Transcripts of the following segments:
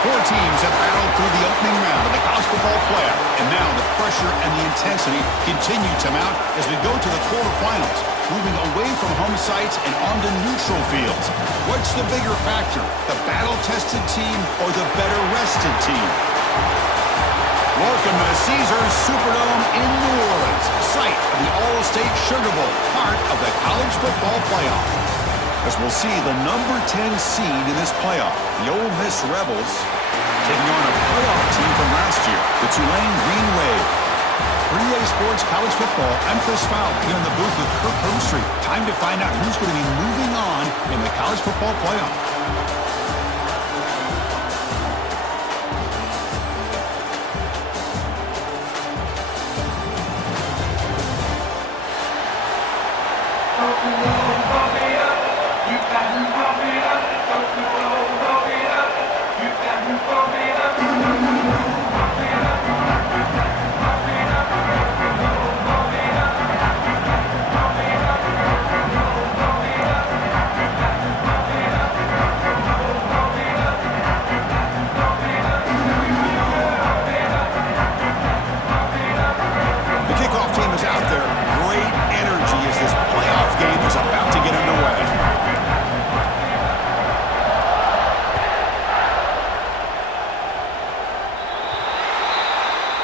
Four teams have battled through the opening round of the college football playoff, and now the pressure and the intensity continue to mount as we go to the quarterfinals, moving away from home sites and onto neutral fields. What's the bigger factor, the battle-tested team or the better-rested team? Welcome to the Caesars Superdome in New Orleans, site of the All-State Sugar Bowl, part of the college football playoff. As we'll see the number 10 seed in this playoff, the OleMiss Rebels, taking on a playoff team from last year, the Tulane Green Wave. For EA Sports College Football, I'm Chris Fowler here in the booth with Kirk Herbstreit. Time to find out who's going to be moving on in the college football playoff.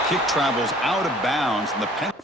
Kick travels out of bounds, and the penalty.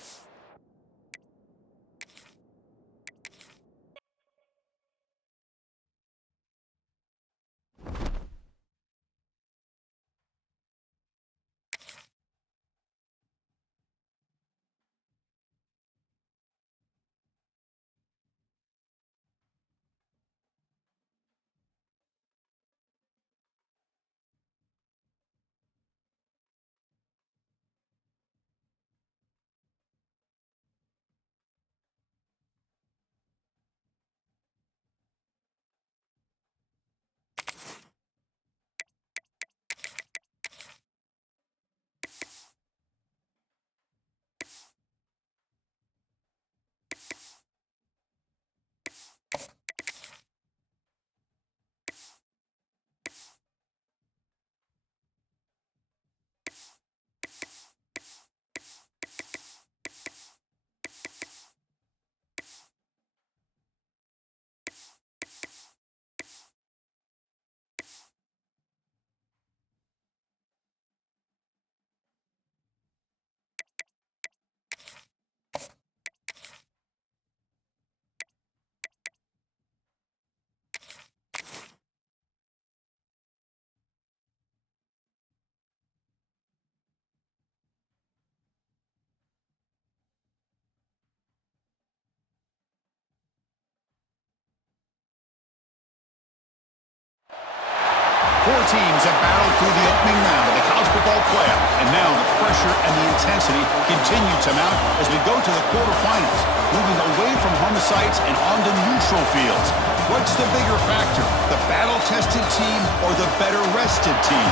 Four teams have battled through the opening round of the college football playoff, and now the pressure and the intensity continue to mount as we go to the quarterfinals, moving away from home sites and onto neutral fields. What's the bigger factor, the battle-tested team or the better-rested team?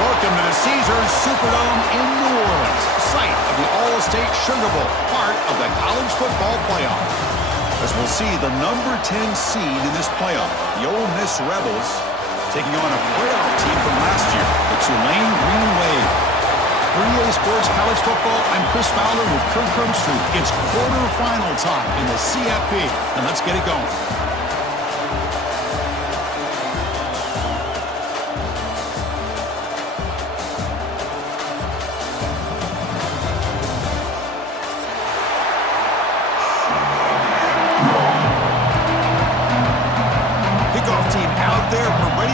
Welcome to the Caesars Superdome in New Orleans, site of the All-State Sugar Bowl, part of the college football playoff. As we'll see the number 10 seed in this playoff, the OleMiss Rebels, taking on a playoff team from last year, the Tulane Green Wave. For EA Sports College Football, I'm Chris Fowler with Kirk Herbstreit. It's quarterfinal time in the CFP, and let's get it going.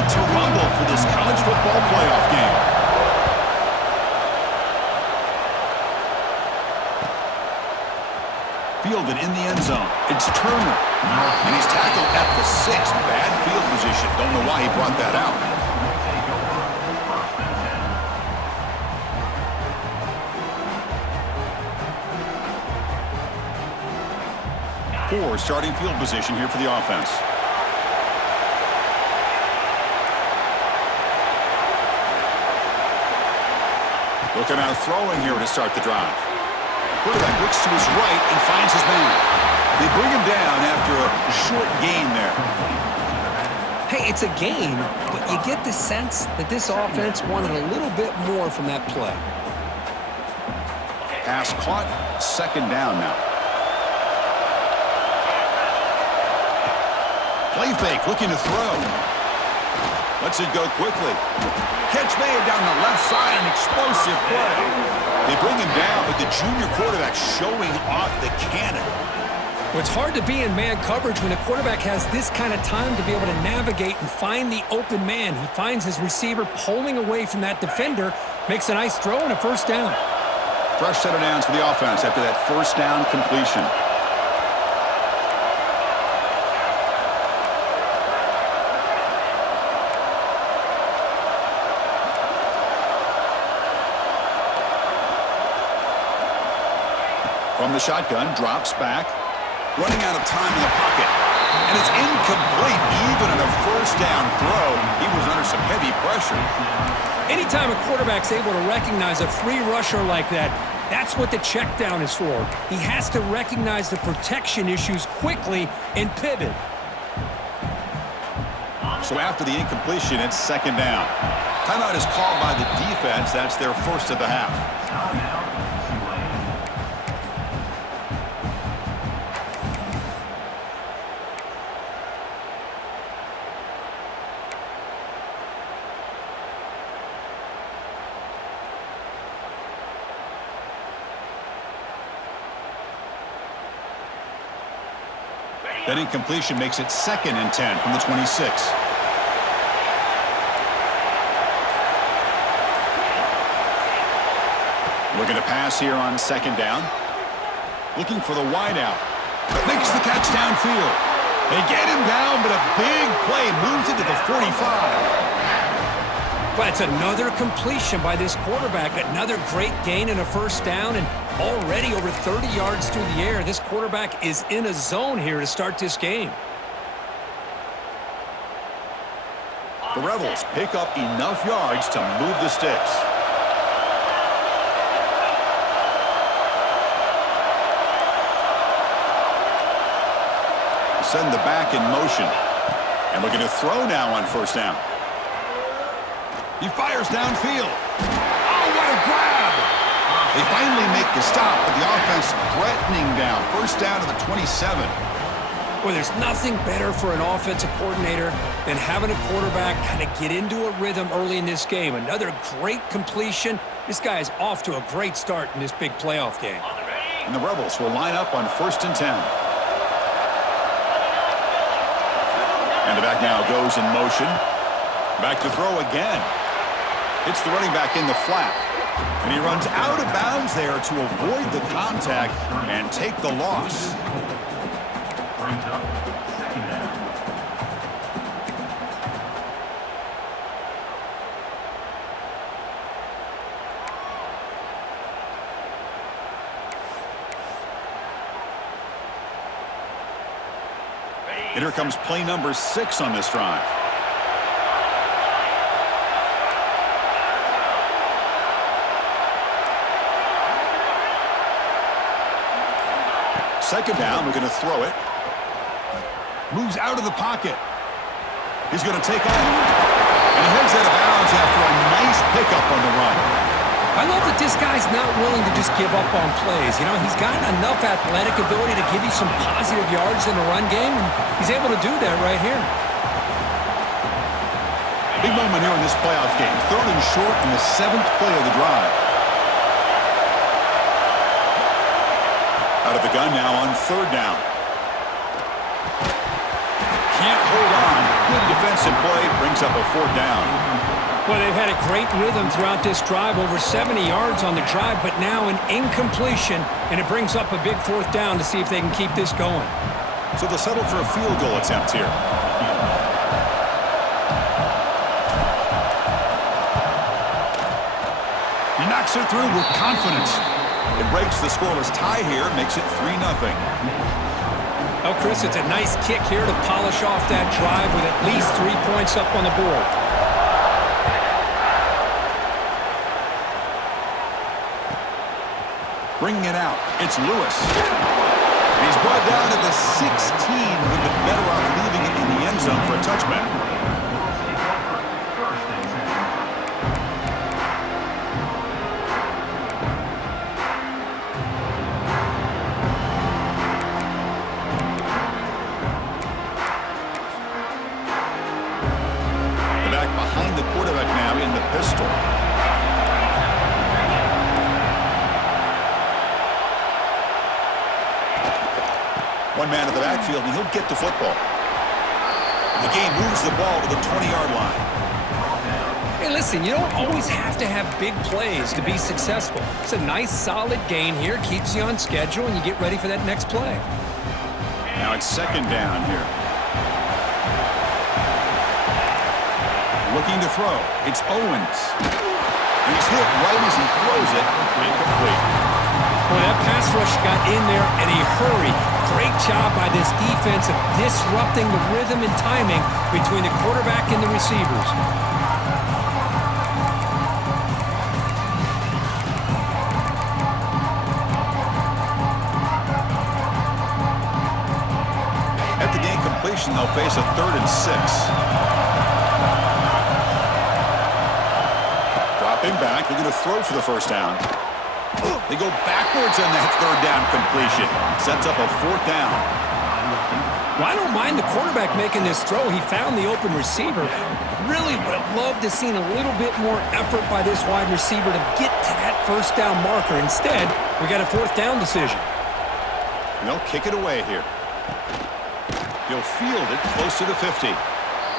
To rumble for this college football playoff game. Fielded in the end zone. It's Turner. And he's tackled at the 6. Bad field position. Don't know why he brought that out. Poor starting field position here for the offense. Looking out throwing here to start the drive. Quarterback looks to his right and finds his man. They bring him down after a short gain there. Hey, it's a game, but you get the sense that this offense wanted a little bit more from that play. Pass caught, second down now. Play fake, looking to throw. Lets it go quickly. Catch made down the left side, an explosive play. They bring him down, but the junior quarterback showing off the cannon. Well, it's hard to be in man coverage when a quarterback has this kind of time to be able to navigate and find the open man. He finds his receiver pulling away from that defender, makes a nice throw and a first down. Fresh set of downs for the offense after that first down completion. From the shotgun, drops back. Running out of time in the pocket. And it's incomplete even on a first down throw. He was under some heavy pressure. Anytime a quarterback's able to recognize a free rusher like that, that's what the check down is for. He has to recognize the protection issues quickly and pivot. So after the incompletion, it's second down. Timeout is called by the defense. That's their first of the half. That incompletion makes it 2nd and 10 from the 26. Looking to pass here on second down. Looking for the wideout. Makes the catch downfield. They get him down, but a big play moves it to the 45. But it's another completion by this quarterback. Another great gain and a first down, and already over 30 yards through the air. This quarterback is in a zone here to start this game. The Rebels pick up enough yards to move the sticks. Send the back in motion. And looking to throw now on first down. He fires downfield. Oh, what a grab! They finally make the stop, but the offense threatening down. First down to the 27. Well, there's nothing better for an offensive coordinator than having a quarterback kind of get into a rhythm early in this game. Another great completion. This guy is off to a great start in this big playoff game. And the Rebels will line up on 1st and 10. And the back now goes in motion. Back to throw again. Hits the running back in the flat. And he runs out of bounds there to avoid the contact and take the loss. And here comes play number 6 on this drive. Second down, we're going to throw it. Moves out of the pocket. He's going to take off. And he heads out of bounds after a nice pickup on the run. I love that this guy's not willing to just give up on plays. You know, he's got enough athletic ability to give you some positive yards in the run game, and he's able to do that right here. Big moment here in this playoff game. 3rd and short in the 7th play of the drive. Out of the gun now on 3rd down. Can't hold on. Good defensive play brings up a 4th down. Well, they've had a great rhythm throughout this drive, over 70 yards on the drive, but now an incompletion, and it brings up a big 4th down to see if they can keep this going. So they'll settle for a field goal attempt here. He knocks it through with confidence. It breaks the scoreless tie here, makes it 3-0. Oh, Chris, it's a nice kick here to polish off that drive with at least 3 points up on the board. Bringing it out, it's Lewis. And he's brought down to the 16, who'd been better off leaving it in the end zone for a touchback. pistol. One man in the backfield, and he'll get the football. The game moves the ball to the 20-yard line. Hey, listen, you don't always have to have big plays to be successful. It's a nice, solid gain here. Keeps you on schedule, and you get ready for that next play. Now it's second down here. Looking to throw. It's Owens. He's hit right as he throws it. Incomplete. Boy, that pass rush got in there in a hurry. Great job by this defense of disrupting the rhythm and timing between the quarterback and the receivers. At the incompletion, they'll face a 3rd and 6. Dropping back, they're going to throw for the first down. They go backwards on that 3rd down completion. Sets up a 4th down. Well, I don't mind the quarterback making this throw. He found the open receiver. Really would have loved to seen a little bit more effort by this wide receiver to get to that first down marker. Instead, we got a 4th down decision. And they'll kick it away here. He'll field it close to the 50.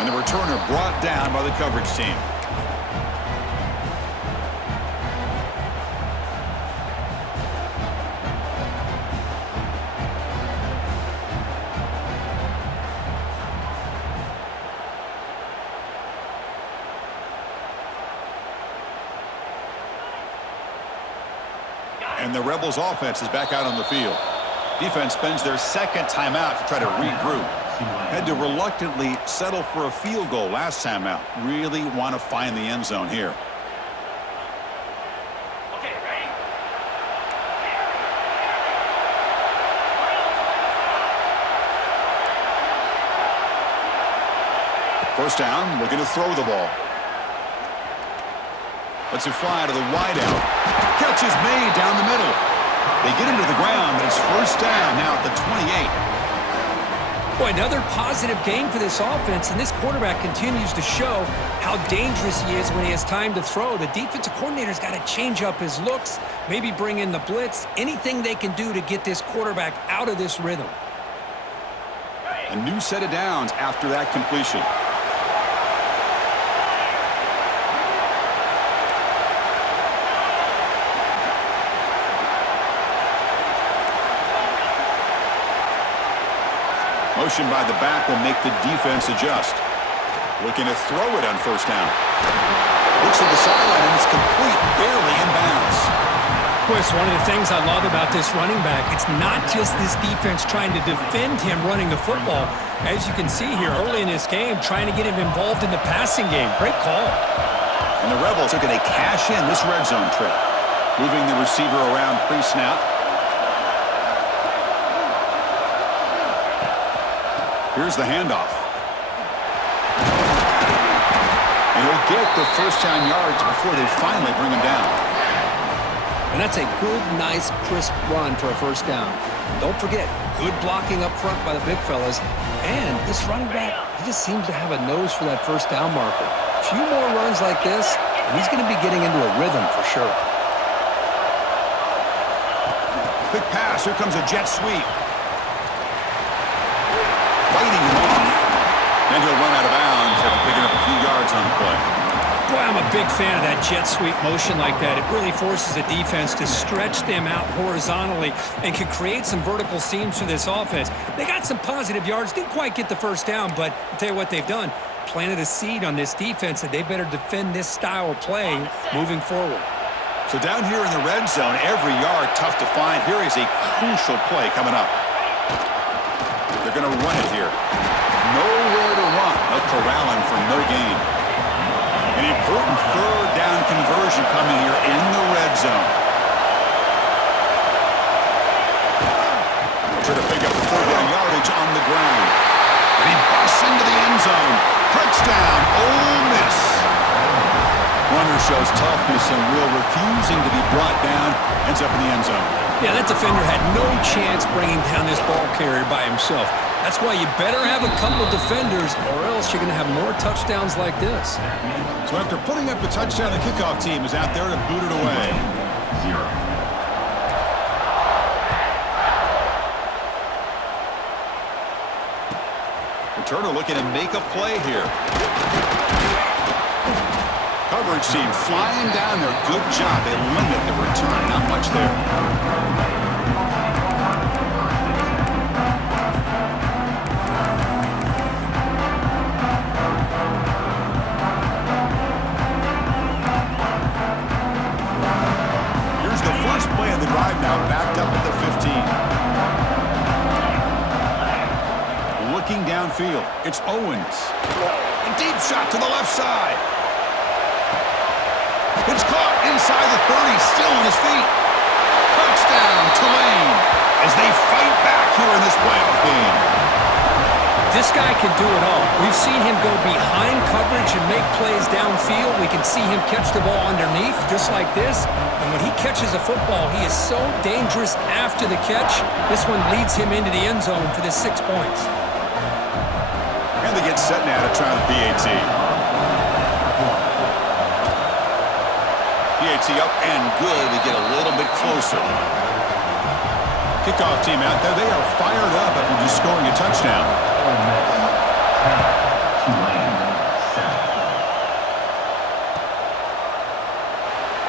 And the returner brought down by the coverage team. And the Rebels offense is back out on the field. Defense spends their second timeout to try to regroup. Had to reluctantly settle for a field goal last time out. Really want to find the end zone here. Okay, ready? First down, looking to throw the ball. Lets it fly to the wideout. Catch is made down the middle. They get him to the ground, but it's first down now at the 28. Boy, another positive game for this offense, and this quarterback continues to show how dangerous he is when he has time to throw. The defensive coordinator's got to change up his looks, maybe bring in the blitz, anything they can do to get this quarterback out of this rhythm. A new set of downs after that completion. Motion by the back will make the defense adjust. Looking to throw it on first down. Looks at the sideline, and it's complete, barely in bounds. Boy, it's one of the things I love about this running back. It's not just this defense trying to defend him running the football. As you can see here early in this game, trying to get him involved in the passing game. Great call. And the Rebels are going to cash in this red zone trip. Moving the receiver around pre-snap. Here's the handoff. And he'll get the first down yards before they finally bring him down. And that's a good, nice, crisp run for a first down. Don't forget, good blocking up front by the big fellas. And this running back, he just seems to have a nose for that first down marker. A few more runs like this, and he's going to be getting into a rhythm for sure. Quick pass. Here comes a jet sweep. Fighting him off. Then he'll run out of bounds after picking up a few yards on the play. Boy, I'm a big fan of that jet sweep motion like that. It really forces a defense to stretch them out horizontally and can create some vertical seams for this offense. They got some positive yards. Didn't quite get the first down, but I'll tell you what they've done. Planted a seed on this defense that they better defend this style of play moving forward. So down here in the red zone, every yard tough to find. Here is a crucial play coming up. They're going to run it here. Nowhere to run. They'll corral him for no gain. An important third down conversion coming here in the red zone. They'll try to pick up the 4th down yardage on the ground. And he busts into the end zone. Touchdown, Ole Miss. Runners shows toughness and will, refusing to be brought down, ends up in the end zone. Yeah, that defender had no chance bringing down this ball carrier by himself. That's why you better have a couple defenders, or else you're going to have more touchdowns like this. So after putting up the touchdown, the kickoff team is out there to boot it away. Returner looking to make a play here. Coverage team flying down there. Good job. They limit the return. Not much there. Here's the first play of the drive now, backed up at the 15. Looking downfield, it's Owens. A deep shot to the left side. It's caught inside the 30, still on his feet. Touchdown, Tulane, as they fight back here in this playoff game. This guy can do it all. We've seen him go behind coverage and make plays downfield. We can see him catch the ball underneath, just like this. And when he catches a football, he is so dangerous after the catch. This one leads him into the end zone for the 6 points. And they get set now to try the PAT. PAT up and good. They get a little bit closer. Kickoff team out there. They are fired up after just scoring a touchdown.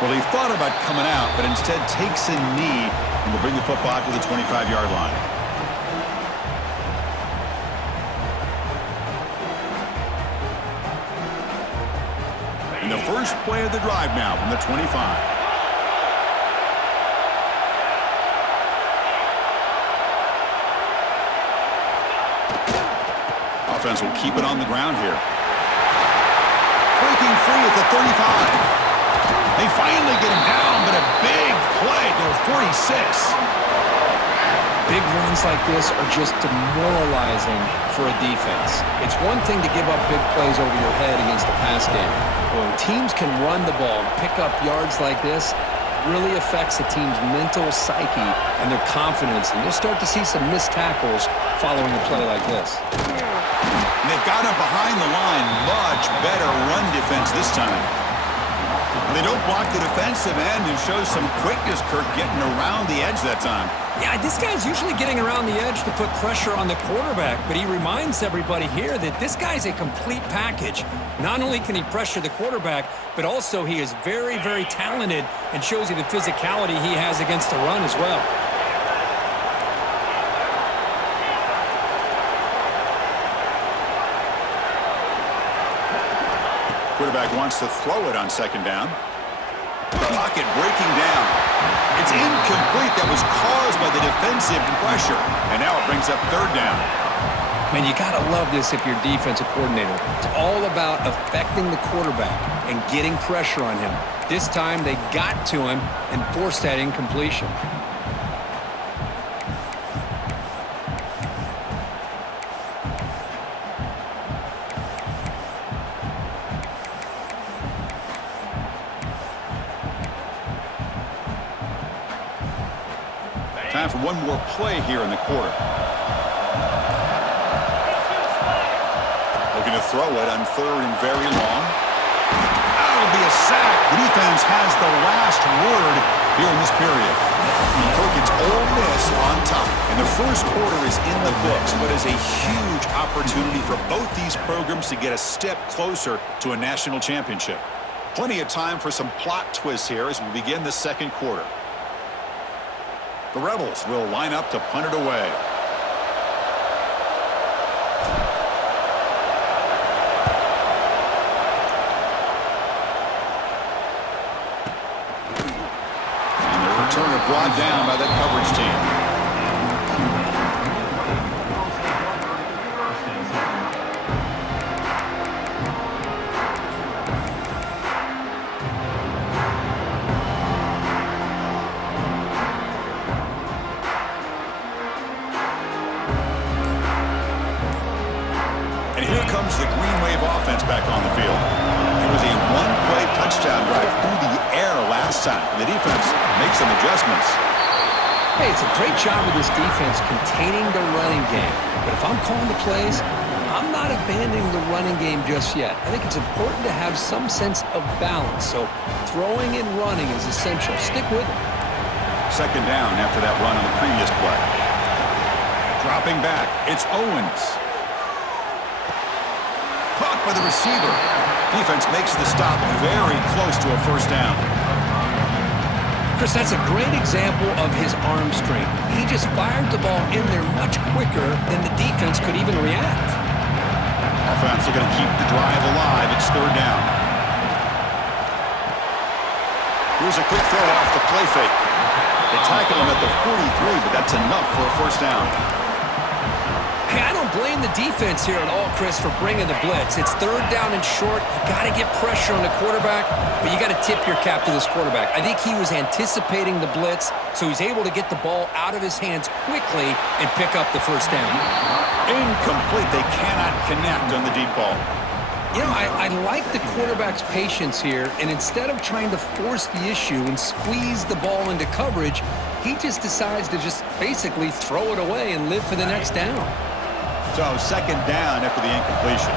Well, he thought about coming out, but instead takes a knee and will bring the football out to the 25-yard line. And the first play of the drive now from the 25. Offense will keep it on the ground here. Breaking free at the 35. They finally get him down, but a big play to the 46. Big runs like this are just demoralizing for a defense. It's one thing to give up big plays over your head against the pass game. But when teams can run the ball and pick up yards like this, it really affects the team's mental psyche and their confidence. And you'll start to see some missed tackles following a play like this. And they've got him behind the line. Much better run defense this time. They don't block the defensive end and show some quickness, Kirk, getting around the edge that time. Yeah, this guy's usually getting around the edge to put pressure on the quarterback, but he reminds everybody here that this guy's a complete package. Not only can he pressure the quarterback, but also he is very, very talented and shows you the physicality he has against the run as well. Quarterback wants to throw it on second down. Pocket breaking down. It's incomplete. That was caused by the defensive pressure. And now it brings up third down. Man, you got to love this if you're defensive coordinator. It's all about affecting the quarterback and getting pressure on him. This time they got to him and forced that incompletion. Time for one more play here in the quarter. Looking to throw it on third and very long. That'll be a sack. The defense has the last word here in this period. Kirk, it's Ole Miss on top. And the first quarter is in the books, but is a huge opportunity for both these programs to get a step closer to a national championship. Plenty of time for some plot twists here as we begin the second quarter. The Rebels will line up to punt it away. And the returner brought down by that coverage team. Comes the Green Wave offense back on the field. It was a one-play touchdown touchdown drive through the air last time. The defense makes some adjustments. Hey, it's a great job of this defense containing the running game. But if I'm calling the plays, I'm not abandoning the running game just yet. I think it's important to have some sense of balance. So throwing and running is essential. Stick with it. Second down after that run on the previous play. Dropping back, it's Owens. Caught by the receiver. Defense makes the stop very close to a first down. Chris, that's a great example of his arm strength. He just fired the ball in there much quicker than the defense could even react. Offense are going to keep the drive alive. It's third down. Here's a quick throw off the play fake. They tackle him at the 43, but that's enough for a first down. Hey, I don't blame the defense here at all, Chris, for bringing the blitz. It's third down and short. You got to get pressure on the quarterback, but you got to tip your cap to this quarterback. I think he was anticipating the blitz, so he's able to get the ball out of his hands quickly and pick up the first down. Incomplete. They cannot connect on the deep ball. You know, I like the quarterback's patience here, and instead of trying to force the issue and squeeze the ball into coverage, he just decides to just basically throw it away and live for the next down. So second down after the incompletion.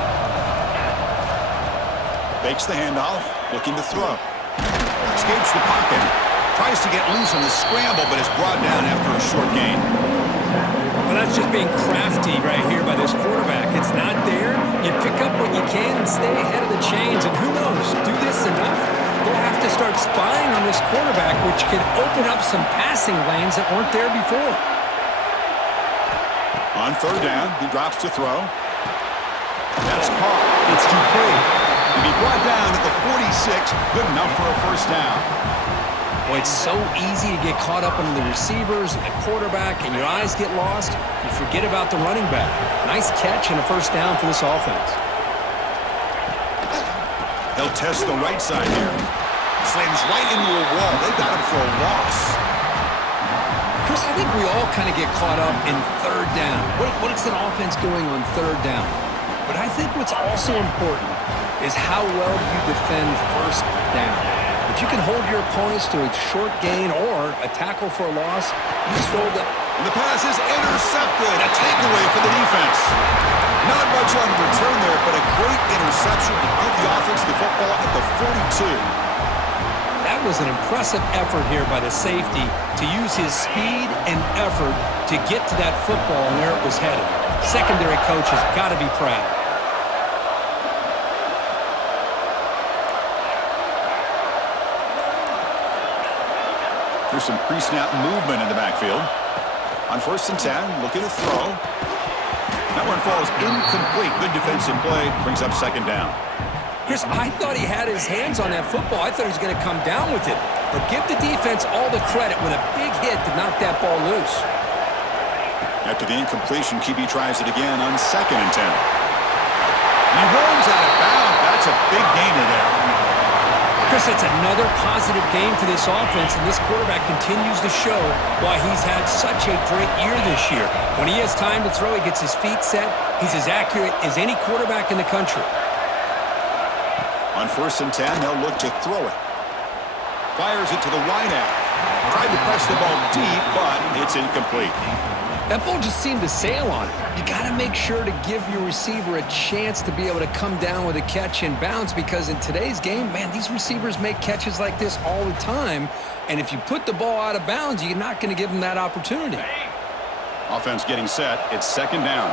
Fakes the handoff, looking to throw. Escapes the pocket. Tries to get loose on the scramble, but is brought down after a short gain. Well, that's just being crafty right here by this quarterback. It's not there. You pick up what you can and stay ahead of the chains. And who knows, do this enough, they'll have to start spying on this quarterback, which could open up some passing lanes that weren't there before. On third down, he drops to throw. That's caught. It's Dupree. He'll be brought down at the 46. Good enough for a first down. Boy, it's so easy to get caught up on the receivers and the quarterback, and your eyes get lost. You forget about the running back. Nice catch and a first down for this offense. They'll test the right side here. Slams right into a wall. They got him for a loss. Chris, I think we all kind of get caught up in third down. What is an offense doing on third down? But I think what's also important is how well you defend first down. If you can hold your opponents to a short gain or a tackle for a loss, you throw the... And the pass is intercepted. A takeaway for the defense. Not much on return there, but a great interception to give the offense the football at the 42. That was an impressive effort here by the safety to use his speed and effort to get to that football and where it was headed. Secondary coach has got to be proud. There's some pre-snap movement in the backfield. On first and 10, looking to throw. That one falls incomplete. Good defensive play. Brings up second down. Chris, I thought he had his hands on that football. I thought he was going to come down with it. But give the defense all the credit with a big hit to knock that ball loose. After the incompletion, QB tries it again on second and 10. He runs out of bounds. That's a big gainer there. Chris, it's another positive game for this offense, and this quarterback continues to show why he's had such a great year this year. When he has time to throw, he gets his feet set. He's as accurate as any quarterback in the country. On first and 10, they'll look to throw it. Fires it to the right out. Tried to press the ball deep, but it's incomplete. That ball just seemed to sail on it. You got to make sure to give your receiver a chance to be able to come down with a catch and bounce, because in today's game, man, these receivers make catches like this all the time. And if you put the ball out of bounds, you're not going to give them that opportunity. Offense getting set. It's second down.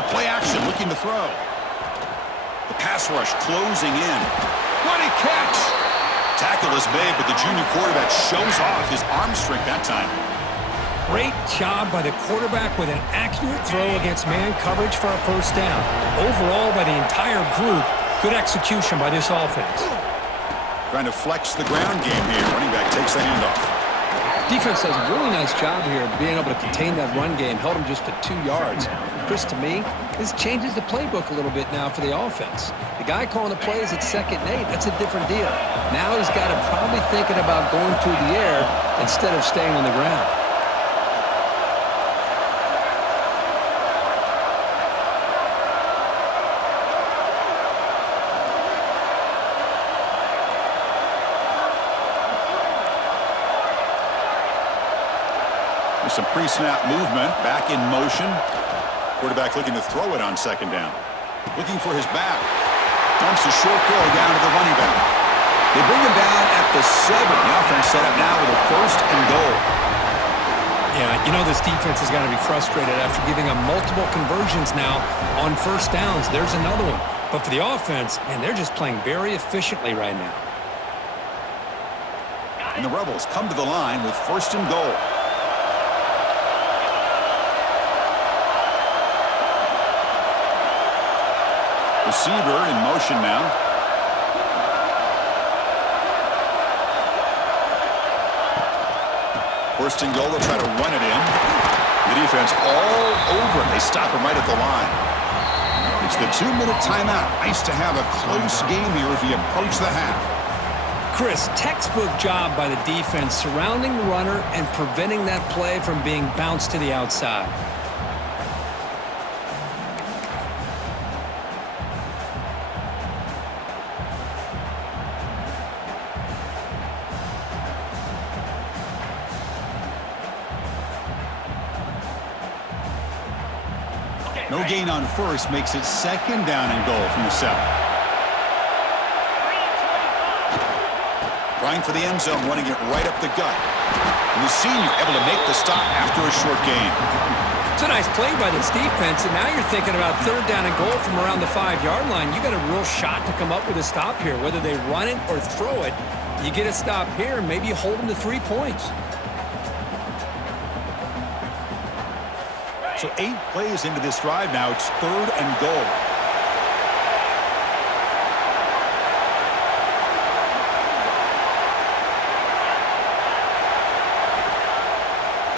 A play action looking to throw. The pass rush closing in. What a catch! Tackle is made, but the junior quarterback shows off his arm strength that time. Great job by the quarterback with an accurate throw against man coverage for a first down. Overall, by the entire group, good execution by this offense. Trying to flex the ground game here. Running back takes the handoff. Defense does a really nice job here of being able to contain that run game. Held him just to 2 yards. Chris, to me, this changes the playbook a little bit now for the offense. The guy calling the plays at 2nd and 8, that's a different deal. Now he's got to probably thinking about going through the air instead of staying on the ground. Some pre-snap movement, back in motion. Quarterback looking to throw it on second down. Looking for his back. Dumps a short throw down to the running back. They bring him down at the 7. The offense set up now with a 1st and goal. Yeah, you know this defense has got to be frustrated after giving them multiple conversions now on 1st downs. There's another one. But for the offense, man, they're just playing very efficiently right now. And the Rebels come to the line with 1st and goal. Receiver in motion now. First and goal, they'll try to run it in. The defense all over it. They stop him right at the line. It's the 2-minute timeout. Nice to have a close game here as we approach the half. Chris, textbook job by the defense surrounding the runner and preventing that play from being bounced to the outside. No gain on 1st makes it 2nd down and goal from the 7. Trying for the end zone, running it right up the gut. And the senior able to make the stop after a short gain. It's a nice play by this defense, and now you're thinking about 3rd down and goal from around the 5-yard line. You got a real shot to come up with a stop here. Whether they run it or throw it, you get a stop here, and maybe you hold them to 3 points. So 8 plays into this drive now. It's 3rd and goal.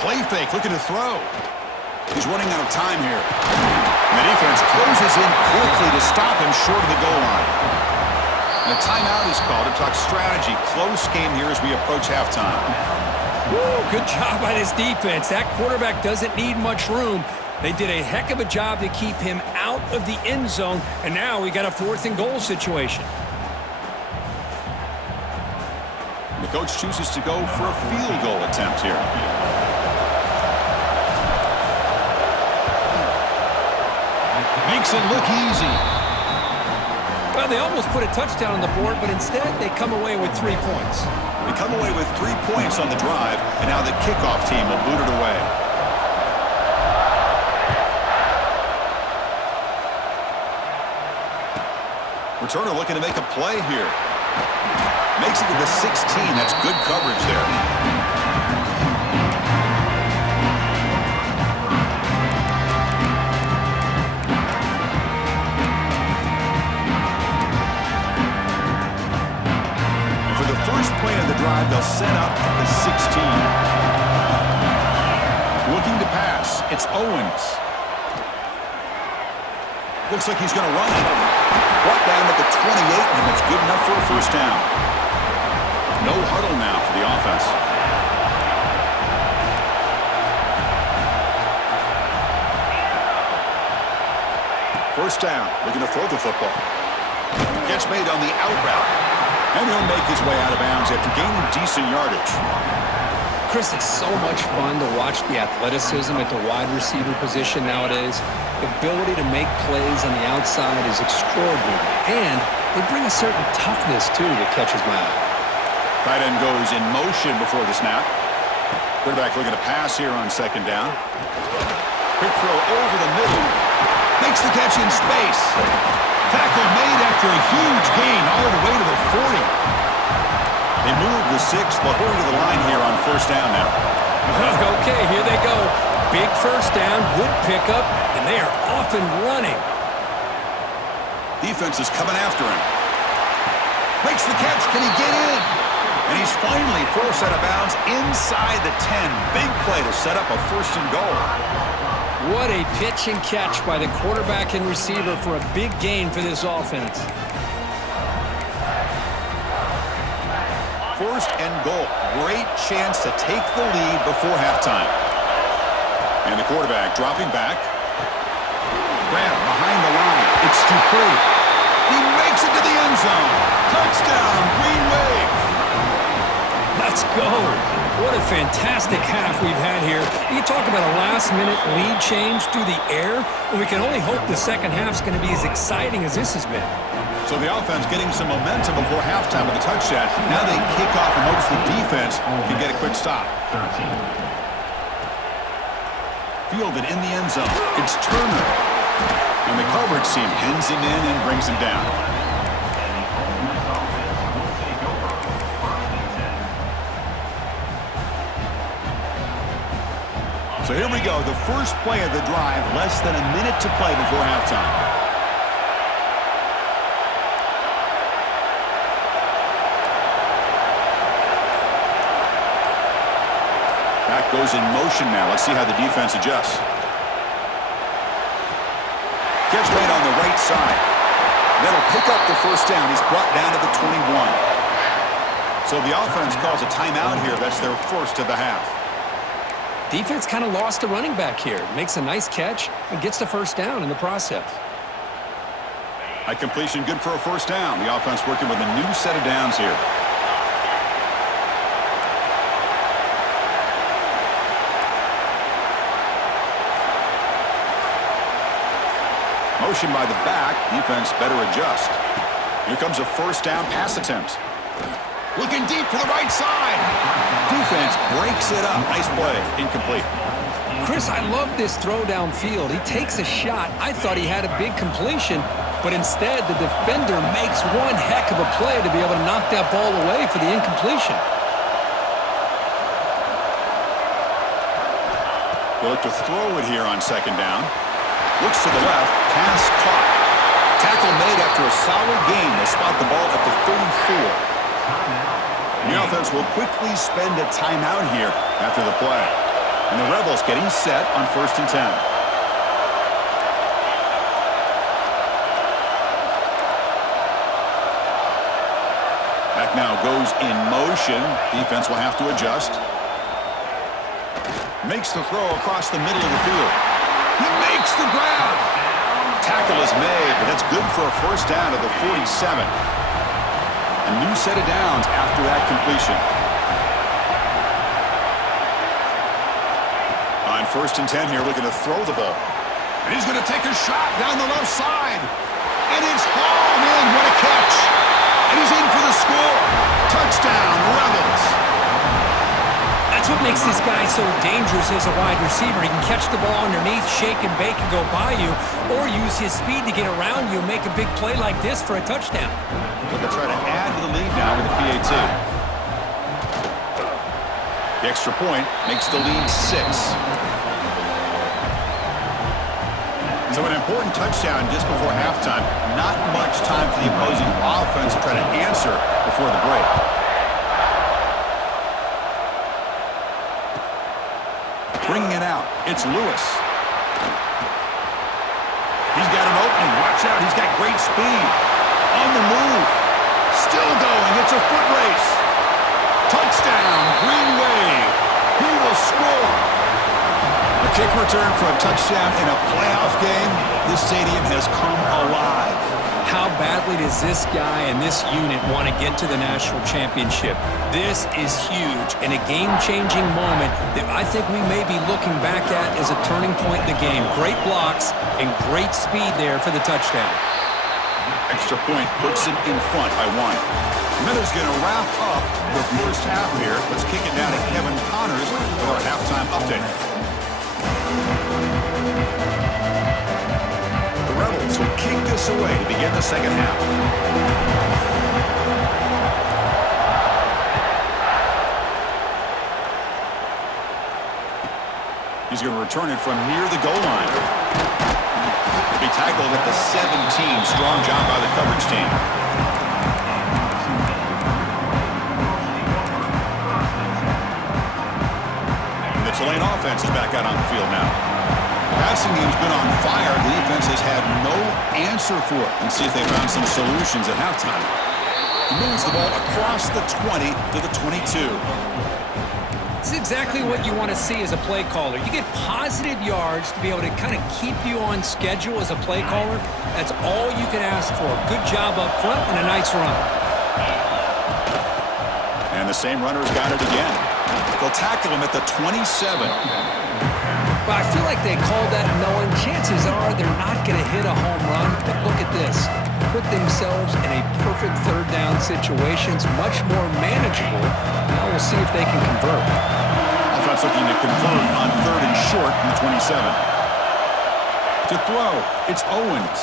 Play fake, looking to throw. He's running out of time here. And the defense closes in quickly to stop him short of the goal line. And a timeout is called to talk strategy. Close game here as we approach halftime. Woo, good job by this defense. That quarterback doesn't need much room. They did a heck of a job to keep him out of the end zone, and now we got a 4th and goal situation. The coach chooses to go for a field goal attempt here. Makes it look easy. Well, they almost put a touchdown on the board, but instead they come away with 3 points. They come away with 3 points on the drive, and now the kickoff team will boot it away. Returner looking to make a play here. Makes it to the 16. That's good coverage there. They'll set up at the 16. Looking to pass. It's Owens. Looks like he's going to run it. Brought down at the 28, and it's good enough for a 1st down. No huddle now for the offense. First down. Looking to throw the football. Catch made on the out route. And he'll make his way out of bounds after gaining decent yardage. Chris, it's so much fun to watch the athleticism at the wide receiver position nowadays. The ability to make plays on the outside is extraordinary. And they bring a certain toughness, too, that catches my eye. Tight end goes in motion before the snap. Quarterback looking to pass here on 2nd down. Quick throw over the middle. Makes the catch in space. Tackle made after a huge gain all the way to the 40. They move the 6. They'll hurry to the line here on 1st down now. Okay, here they go. Big 1st down, good pickup, and they are off and running. Defense is coming after him. Makes the catch. Can he get in? And he's finally forced out of bounds inside the 10. Big play to set up a 1st and goal. What a pitch and catch by the quarterback and receiver for a big gain for this offense. 1st and goal. Great chance to take the lead before halftime. And the quarterback dropping back. Grab behind the line. It's Dupree. He makes it to the end zone. Touchdown, Green Wave. Let's go. What a fantastic half we've had here. You talk about a last-minute lead change through the air, and we can only hope the second half's going to be as exciting as this has been. So the offense getting some momentum before halftime with a touchdown. Now they kick off in hopes the defense can get a quick stop. Fielded in the end zone. It's Turner. And the coverage team pins him in and brings him down. So here we go. The first play of the drive. Less than a minute to play before halftime. Back goes in motion now. Let's see how the defense adjusts. Catch made on the right side. That'll pick up the first down. He's brought down to the 21. So the offense calls a timeout here. That's their first of the half. Defense kind of lost a running back here. Makes a nice catch and gets the first down in the process. A completion good for a first down. The offense working with a new set of downs here. Motion by the back. Defense better adjust. Here comes a first down pass attempt. Looking deep to the right side. Defense breaks it up. Nice play. Incomplete. Chris, I love this throw downfield. He takes a shot. I thought he had a big completion, but instead the defender makes one heck of a play to be able to knock that ball away for the incompletion. They'll look to throw it here on second down. Looks to the left. Pass caught. Tackle made after a solid gain. They'll spot the ball at the 34. The offense will quickly spend a timeout here after the play. And the Rebels getting set on 1st and 10. Back now goes in motion. Defense will have to adjust. Makes the throw across the middle of the field. He makes the grab. Tackle is made, but that's good for a first down at the 47. A new set of downs after that completion. On 1st and 10 here, looking to throw the ball. And he's going to take a shot down the left side. And it's hauled in. What a catch. And he's in for the score. Touchdown, Rebels. That's what makes this guy so dangerous as a wide receiver. He can catch the ball underneath, shake and bake and go by you, or use his speed to get around you and make a big play like this for a touchdown. But they'll try to add to the lead now with the PAT. The extra point makes the lead 6. So an important touchdown just before halftime. Not much time for the opposing offense to try to answer before the break. Bringing it out, it's Lewis. He's got an opening. Watch out, he's got great speed. On the move. Still going, it's a foot race. Touchdown, Green Wave. He will score. A kick return for a touchdown in a playoff game. This stadium has come alive. How badly does this guy and this unit want to get to the national championship? This is huge and a game-changing moment that I think we may be looking back at as a turning point in the game. Great blocks and great speed there for the touchdown. Extra point puts him in front by 1. Miller's going to wrap up the first half here. Let's kick it down to Kevin Connors with our halftime update. The Rebels will kick this away to begin the second half. He's going to return it from near the goal line. He'll be tackled at the 17. Strong job by the coverage team. The Tulane offense is back out on the field now. The passing game's been on fire. The defense has had no answer for it. Let's see if they found some solutions at halftime. He moves the ball across the 20 to the 22. This is exactly what you want to see as a play caller. You get positive yards to be able to kind of keep you on schedule as a play caller. That's all you can ask for. Good job up front and a nice run. And the same runner's got it again. They'll tackle him at the 27. Well, I feel like they called that knowing chances are they're not going to hit a home run. But look at this. Put themselves in a perfect third down situation. It's much more manageable. Now we'll see if they can convert. Offense looking to convert on 3rd and short from the 27. To throw, it's Owens.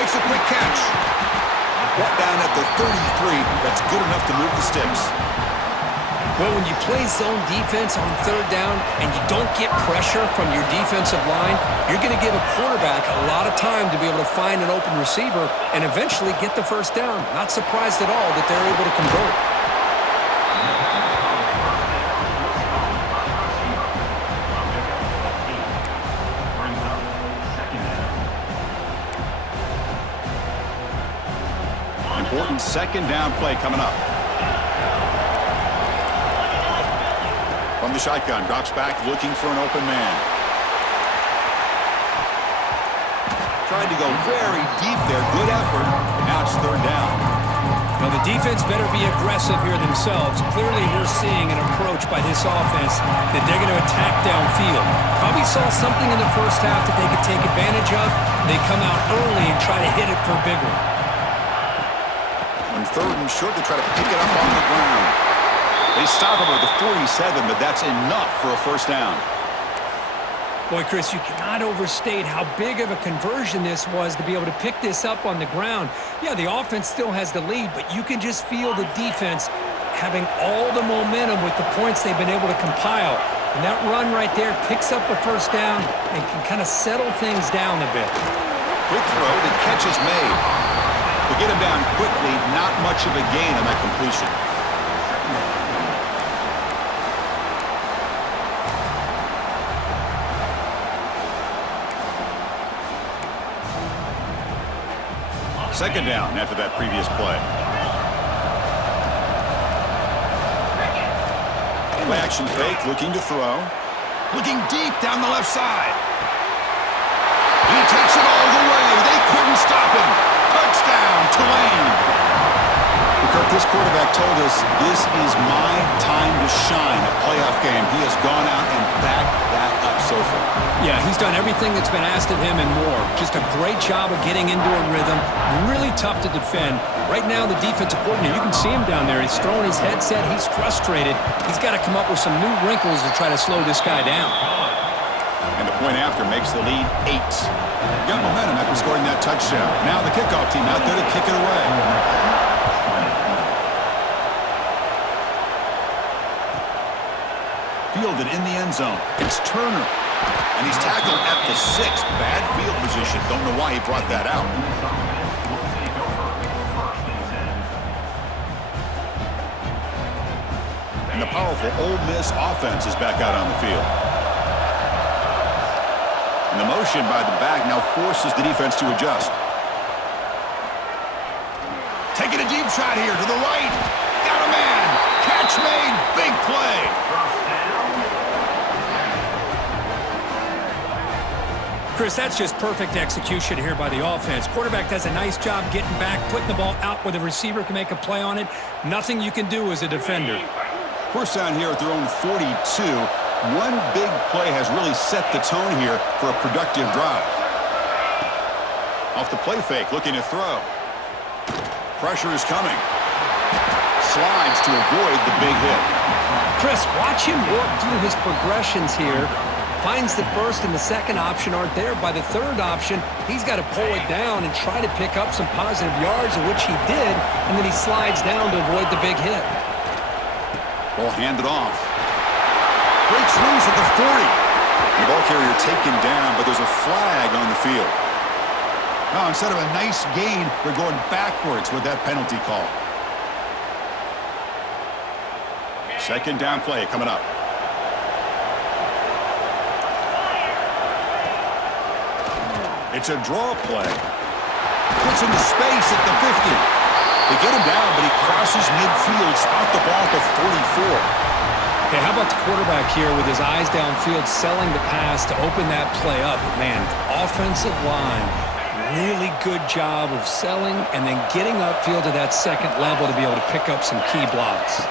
Makes a quick catch. Brought down at the 33. That's good enough to move the sticks. Well, when you play zone defense on 3rd down and you don't get pressure from your defensive line, you're going to give a quarterback a lot of time to be able to find an open receiver and eventually get the first down. Not surprised at all that they're able to convert. Important 2nd down play coming up. From the shotgun, drops back, looking for an open man. Tried to go very deep there. Good effort. Now it's 3rd down. Now, the defense better be aggressive here themselves. Clearly, we're seeing an approach by this offense that they're going to attack downfield. Probably saw something in the first half that they could take advantage of. They come out early and try to hit it for a big one. On 3rd and short, they try to pick it up on the ground. They stop him at the 47, but that's enough for a first down. Boy, Chris, you cannot overstate how big of a conversion this was to be able to pick this up on the ground. Yeah, the offense still has the lead, but you can just feel the defense having all the momentum with the points they've been able to compile. And that run right there picks up a first down and can kind of settle things down a bit. Quick throw, the catch is made. To get him down quickly, not much of a gain on that completion. Second down after that previous play. Play action fake, looking to throw. Looking deep down the left side. He takes it all the way. They couldn't stop him. Touchdown, Tulane. Kirk, this quarterback told us this is my time to shine, a playoff game. He has gone out and backed that up so far. Yeah, he's done everything that's been asked of him and more. Just a great job of getting into a rhythm. Really tough to defend. Right now, the defensive coordinator, you can see him down there. He's throwing his headset. He's frustrated. He's got to come up with some new wrinkles to try to slow this guy down. And the point after makes the lead 8. Got momentum after scoring that touchdown. Now the kickoff team out there to kick it away. Fielded in the end zone. It's Turner. And he's tackled at the 6. Bad field position. Don't know why he brought that out. And the powerful Ole Miss offense is back out on the field. And the motion by the back now forces the defense to adjust. Taking a deep shot here to the right. Got a man. Catch made. Big play. Chris, that's just perfect execution here by the offense. Quarterback does a nice job getting back, putting the ball out where the receiver can make a play on it. Nothing you can do as a defender. First down here at their own 42. One big play has really set the tone here for a productive drive. Off the play fake, looking to throw. Pressure is coming. Slides to avoid the big hit. Chris, watch him work through his progressions here. Finds the first and the second option aren't there. By the third option, he's got to pull it down and try to pick up some positive yards, of which he did, and then he slides down to avoid the big hit. Ball handed off. Breaks loose at the 40. The ball carrier taken down, but there's a flag on the field. Now, instead of a nice gain, they're going backwards with that penalty call. Second down play coming up. It's a draw play. Puts into space at the 50. They get him down, but he crosses midfield, spot the ball at the 44. Hey, how about the quarterback here with his eyes downfield, selling the pass to open that play up? But man, offensive line, really good job of selling and then getting upfield to that second level to be able to pick up some key blocks.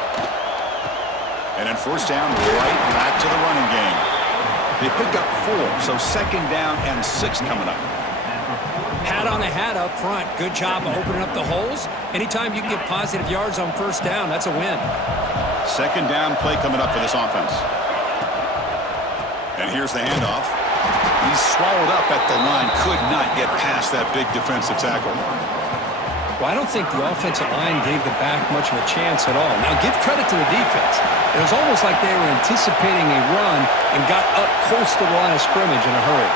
And then first down, right back to the running game. They pick up 4, so second down and 6 coming up. Hat on a hat up front. Good job of opening up the holes. Anytime you can get positive yards on first down, that's a win. Second down play coming up for this offense. And here's the handoff. He's swallowed up at the line. Could not get past that big defensive tackle. Well, I don't think the offensive line gave the back much of a chance at all. Now, give credit to the defense. It was almost like they were anticipating a run and got up close to the line of scrimmage in a hurry.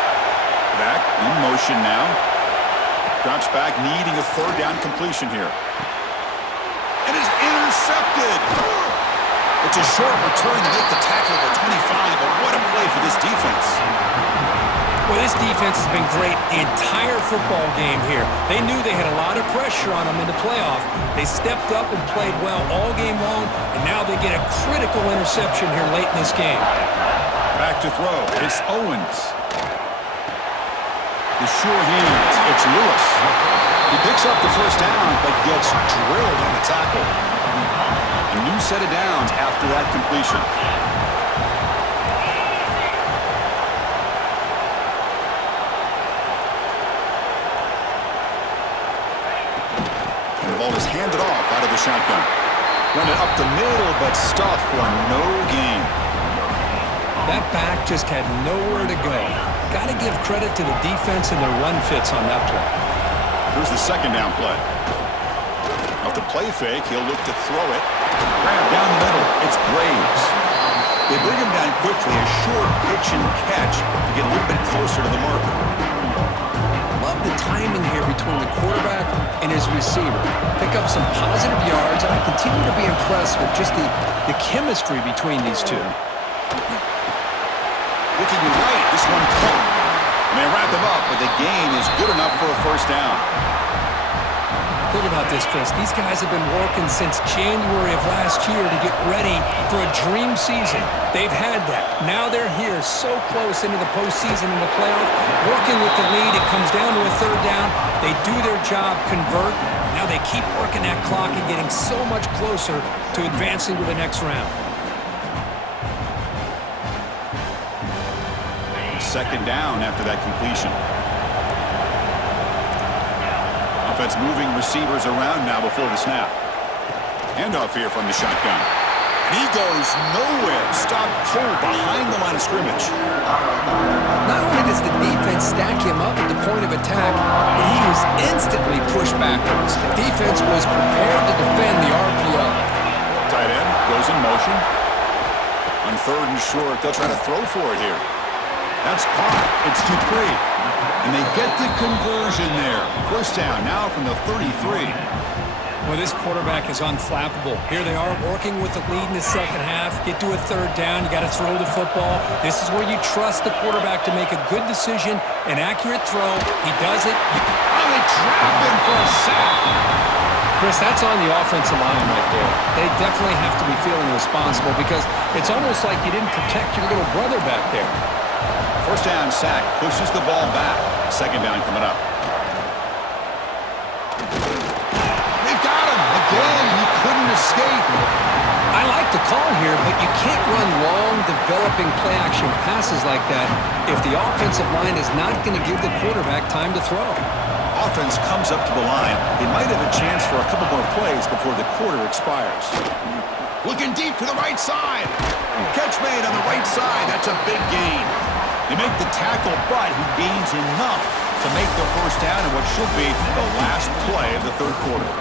Back in motion now. Drops back, needing a third down completion here. And is intercepted. It's a short return to make the tackle at 25, but what a play for this defense. Well, this defense has been great the entire football game here. They knew they had a lot of pressure on them in the playoff. They stepped up and played well all game long, and now they get a critical interception here late in this game. Back to throw. It's Owens. The sure hands. It's Lewis. He picks up the first down, but gets drilled on the tackle. A new set of downs after that completion. And the ball is handed off out of the shotgun. Run it up the middle, but stuffed for no gain. That back just had nowhere to go. Got to give credit to the defense and their run fits on that play. Here's the second down play. Off the play fake, he'll look to throw it. Grab down the middle. It's Braves. They bring him down quickly. A short pitch and catch to get a little bit closer to the marker. Love the timing here between the quarterback and his receiver. Pick up some positive yards, and I continue to be impressed with just the chemistry between these two. Looking right, this one caught. And they wrap him up, but the gain is good enough for a first down. Think about this, Chris. These guys have been working since January of last year to get ready for a dream season. They've had that. Now they're here so close into the postseason and the playoff, working with the lead. It comes down to a third down. They do their job, convert. Now they keep working that clock and getting so much closer to advancing to the next round. Second down after that completion. Offense moving receivers around now before the snap. Handoff here from the shotgun. And he goes nowhere. Stop cold behind the line of scrimmage. Not only does the defense stack him up at the point of attack, but he was instantly pushed backwards. The defense was prepared to defend the RPO. Tight end goes in motion. On third and short, they'll try to throw for it here. That's caught. It's Dupree. And they get the conversion there. First down now from the 33. Well, this quarterback is unflappable. Here they are working with the lead in the second half. Get to a third down. You got to throw the football. This is where you trust the quarterback to make a good decision, an accurate throw. He does it. Oh, they trap him for a sack. Chris, that's on the offensive line right there. They definitely have to be feeling responsible because it's almost like you didn't protect your little brother back there. First down sack, pushes the ball back. Second down coming up. They've got him. Again, he couldn't escape. I like the call here, but you can't run long, developing play-action passes like that if the offensive line is not going to give the quarterback time to throw. Offense comes up to the line. They might have a chance for a couple more plays before the quarter expires. Looking deep to the right side. Catch made on the right side. That's a big gain. They make the tackle, but he gains enough to make the first down in what should be the last play of the third quarter.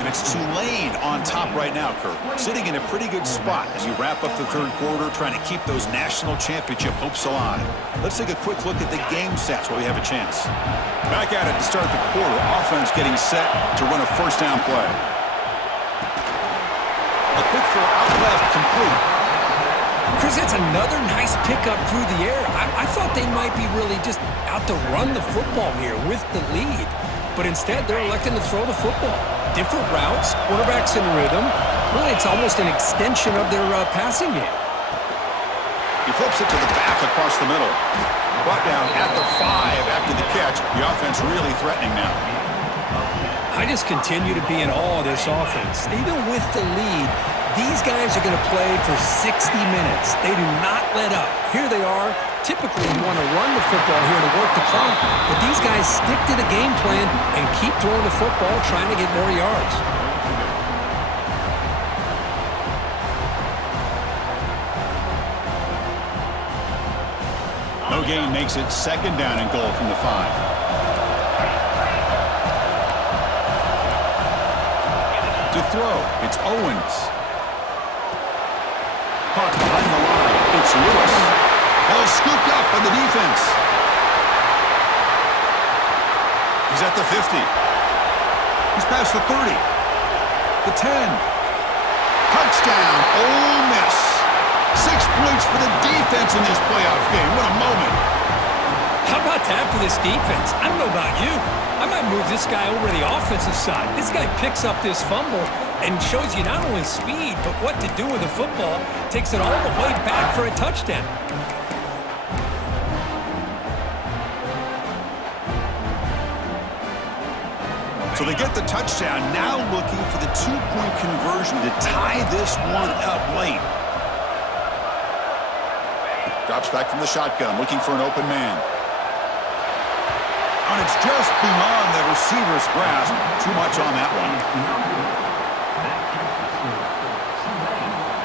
And it's Tulane on top right now, Kirk. Sitting in a pretty good spot as you wrap up the third quarter, trying to keep those national championship hopes alive. Let's take a quick look at the game stats while we have a chance. Back at it to start the quarter. Offense getting set to run a first down play. A quick throw out left, complete. Chris, that's another nice pickup through the air. I thought they might be really just out to run the football here with the lead. But instead, they're electing to throw the football. Different routes, quarterbacks in rhythm. Really, it's almost an extension of their passing game. He flips it to the back across the middle. Brought down at the 5 after the catch. The offense really threatening now. I just continue to be in awe of this offense. Even with the lead, these guys are going to play for 60 minutes. They do not let up. Here they are. Typically, you want to run the football here to work the clock, but these guys stick to the game plan and keep throwing the football, trying to get more yards. No gain makes it second down and goal from the 5. To throw, it's Owens. Caught behind the line, it's Lewis. Ball scooped up on the defense. He's at the 50. He's past the 30. The 10. Touchdown, Ole Miss. 6 points for the defense in this playoff game. What a moment. How about that for this defense? I don't know about you. I might move this guy over to the offensive side. This guy picks up this fumble and shows you not only speed, but what to do with the football. Takes it all the way back for a touchdown. So they get the touchdown, now looking for the 2-point conversion to tie this one up late. Drops back from the shotgun, looking for an open man. And it's just beyond the receiver's grasp. Too much on that one.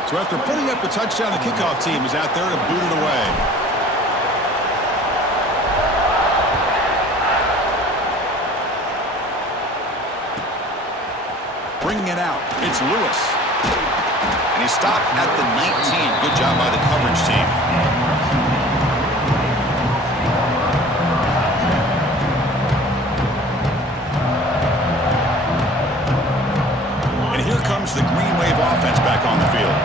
So after putting up the touchdown, the kickoff team is out there to boot it away. Bringing it out, it's Lewis. And he stopped at the 19. Good job by the coverage team. And here comes the Green Wave offense back on the field.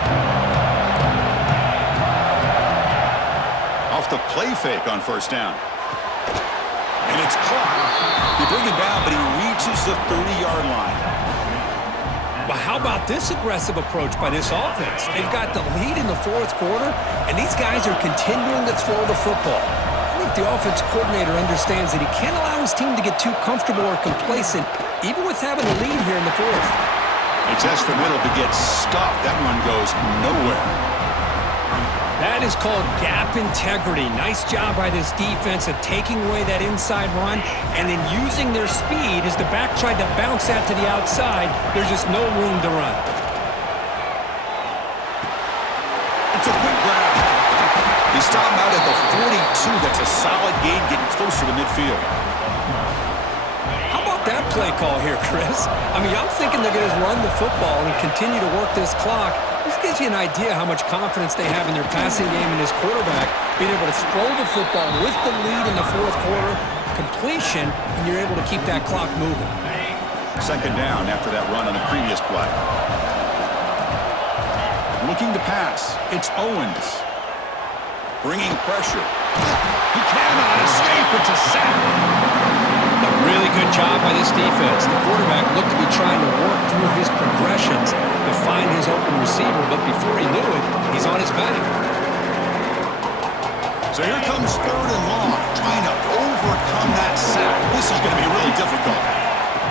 Off the play fake on first down. And it's caught. They bring him down, but he reaches the 30-yard line. Well, how about this aggressive approach by this offense? They've got the lead in the fourth quarter, and these guys are continuing to throw the football. I think the offense coordinator understands that he can't allow his team to get too comfortable or complacent, even with having a lead here in the fourth. He tests the middle to get stuffed. That one goes nowhere. That is called gap integrity. Nice job by this defense of taking away that inside run and then using their speed as the back tried to bounce that to the outside. There's just no room to run. It's a quick grab. They stop him out at the 42. That's a solid gain, getting closer to midfield. How about that play call here, Chris? I mean, I'm thinking they're going to run the football and continue to work this clock. This gives you an idea how much confidence they have in their passing game and this quarterback being able to throw the football with the lead in the fourth quarter, completion, and you're able to keep that clock moving. Second down after that run on the previous play. Looking to pass. It's Owens. Bringing pressure. He cannot escape. It's a sack. A really good job by this defense. The quarterback looked to be trying to work through his progressions to find his open receiver, but before he knew it, he's on his back. So here comes third and long, trying to overcome that sack. This is going to be really difficult.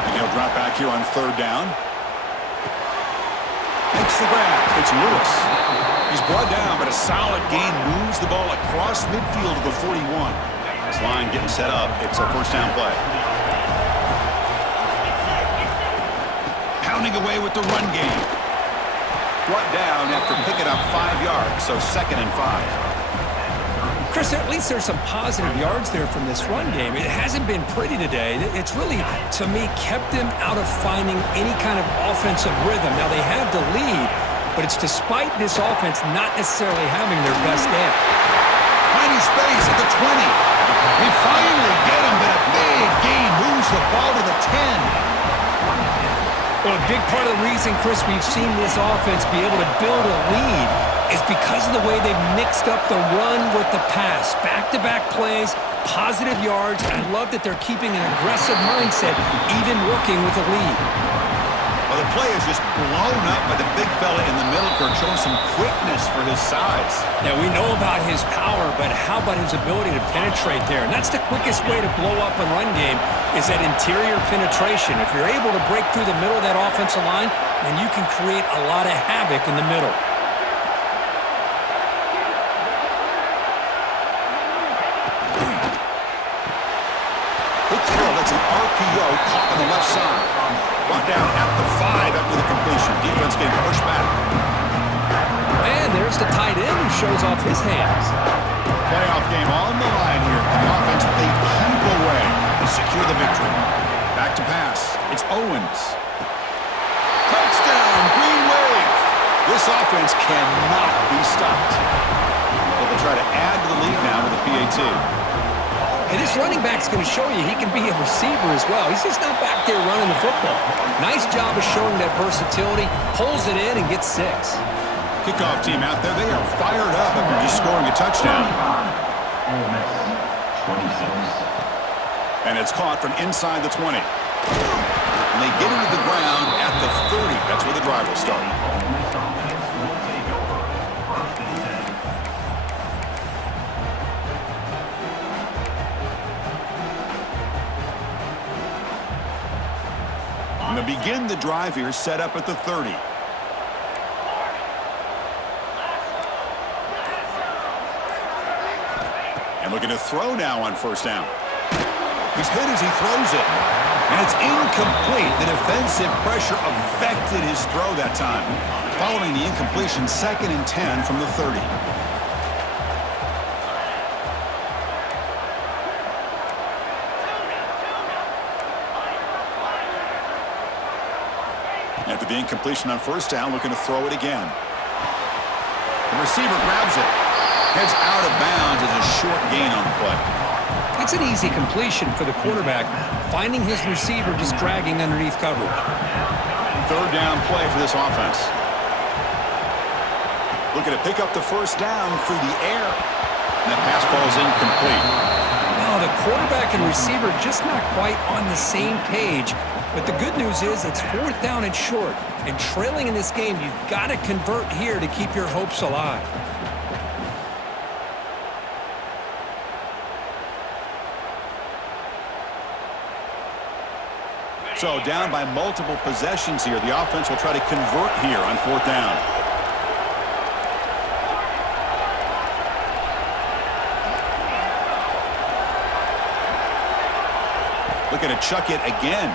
And he'll drop back here on third down. Makes the grab. It's Lewis. He's brought down, but a solid gain moves the ball across midfield to the 41. This line getting set up. It's a first down play. Pounding away with the run game. Brought down after picking up 5 yards, so 2nd and 5. Chris, at least there's some positive yards there from this run game. It hasn't been pretty today. It's really, to me, kept them out of finding any kind of offensive rhythm. Now, they have the lead, but it's despite this offense not necessarily having their best day. Finding space at the 20. They finally get him, but a big gain moves the ball to the 10. Well, a big part of the reason, Chris, we've seen this offense be able to build a lead is because of the way they've mixed up the run with the pass. Back-to-back plays, positive yards. I love that they're keeping an aggressive mindset, even working with a lead. Well, the the play is just blown up by the big fella in the middle, Kirk, showing some quickness for his size. Yeah, we know about his power, but how about his ability to penetrate there? And that's the quickest way to blow up a run game is that interior penetration. If you're able to break through the middle of that offensive line, then you can create a lot of havoc in the middle. Big throw, that's an RPO caught on the left side. Brought down at the 5 after the completion. Defense getting pushed back. And there's the tight end who shows off his hands. Playoff game on the line here. And the offense, they keep away to secure the victory. Back to pass. It's Owens. Touchdown, Green Wave. This offense cannot be stopped. But they'll try to add to the lead now with a PAT. And this running back's going to show you he can be a receiver as well. He's just not back there running the football. Nice job of showing that versatility. Pulls it in and gets 6. Kickoff team out there. They are fired up after just scoring a touchdown. OleMiss, 26. And it's caught from inside the 20. And they get it to the ground at the 30. That's where the drive will start. OleMiss offense will take over. First and 10. And they begin the drive here, set up at the 30. And looking to throw now on first down. He's hit as he throws it. And it's incomplete. The defensive pressure affected his throw that time. Following the incompletion, 2nd and 10 from the 30. After the incompletion on first down, looking to throw it again. The receiver grabs it. Heads out of bounds as a short gain on the play. It's an easy completion for the quarterback, finding his receiver just dragging underneath coverage. 3rd down play for this offense. Looking to pick up the first down through the air. And that pass falls incomplete. Now, the quarterback and receiver just not quite on the same page. But the good news is it's 4th down and short. And trailing in this game, you've got to convert here to keep your hopes alive. So down by multiple possessions here. The offense will try to convert here on 4th down. Looking to chuck it again.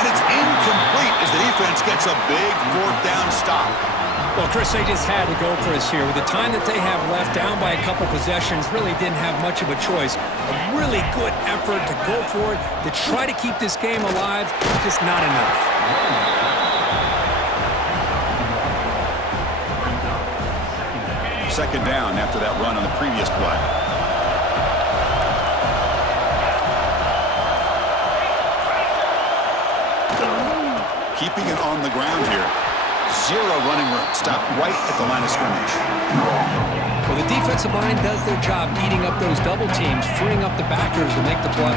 And it's incomplete as the defense gets a big 4th down stop. Well, Chris, they just had to go for us here. With the time that they have left, down by a couple possessions, really didn't have much of a choice. A really good effort to go for it, to try to keep this game alive, just not enough. 2nd down after that run on the previous play. Keeping it on the ground here. 0 running room. Stop right at the line of scrimmage. Well, the defensive line does their job eating up those double teams, freeing up the backers to make the play.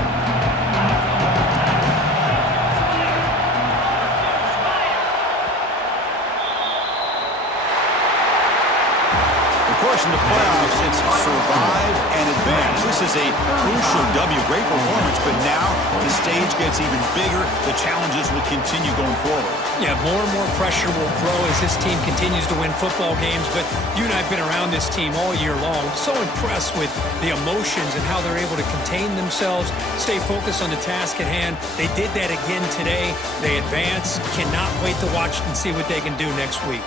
Of course, in the playoffs, it's survive and advance. This is a crucial W. Great performance, but now the stage gets even bigger. The challenges will continue going forward. Yeah, more and more pressure will grow as this team continues to win football games, but you and I have been around this team all year long. So impressed with the emotions and how they're able to contain themselves, stay focused on the task at hand. They did that again today. They advance. Cannot wait to watch and see what they can do next week.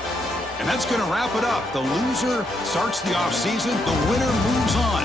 And that's going to wrap it up. The loser starts the offseason. The winner moves on